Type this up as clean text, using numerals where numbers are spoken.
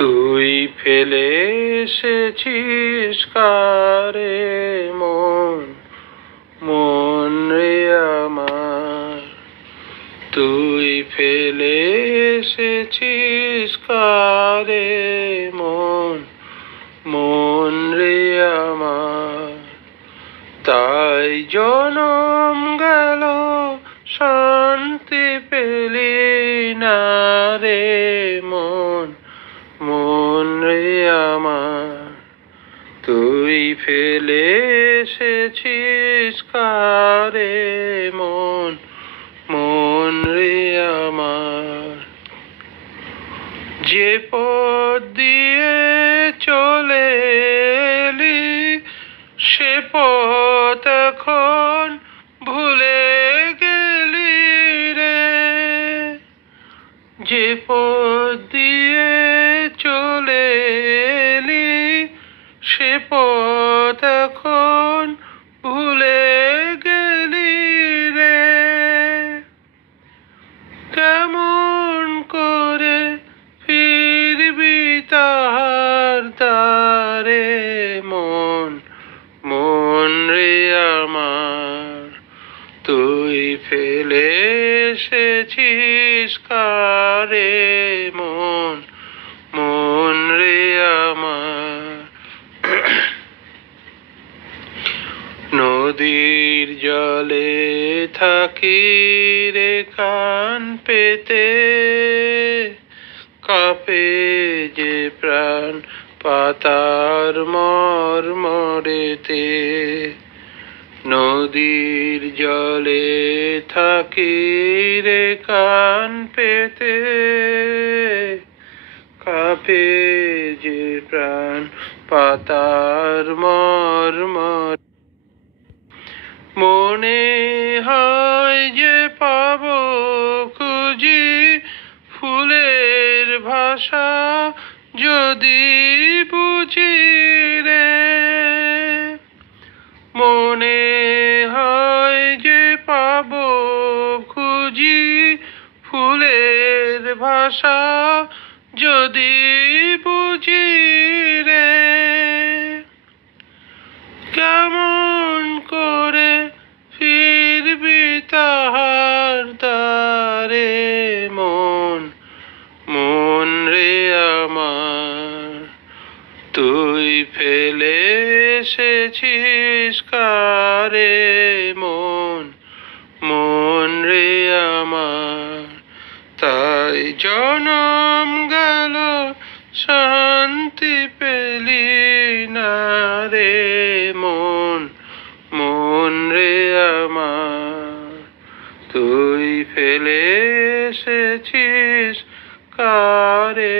তুই ফেলে এসেছিস কারে মন, মন রে আমার। তুই ফেলে এসেছিস কারে মন, মন রে আমার। তাই জনম গেল শান্তি পেলি না রে মন, মন রে আমার। তুই ফেলে এসেছিস কারে মন, মন রে আমার। যে পথ দিয়ে চলে এলি সে পথ এখন ভুলে গেলি রে। যে পথ দিয়ে চলে এলি সে পথ এখন ভুলে গেলি রে। কেমন করে ফিরবি তাহার দ্বারে মন, মন রে আমার। তুই ফেলে এসেছিস কারে মন, মন রে আমার। নদীর জলে থাকি রে কান পেতে, কাঁপে যে প্রাণ পাতার মর্মরেতে। নদীর জলে থাকি রে কান পেতে, কাঁপে যে প্রাণ পাতার মর্মর। মনে হয় যে পাব খুঁজি ফুলের ভাষা যদি বুঝি রে। মনে হয় যে পাব খুঁজি ফুলের ভাষা যদি বুঝি রে। কেমন করে ফিরবি তাহার দ্বারে মন, মন রে আমার। তুই ফেলে এসেছিস কারে মন, মন রে আমার। তাই জনম গেল শান্তি পেলি না রে মন, মন রে আমার। তুই ফেলে এসেছিস কারে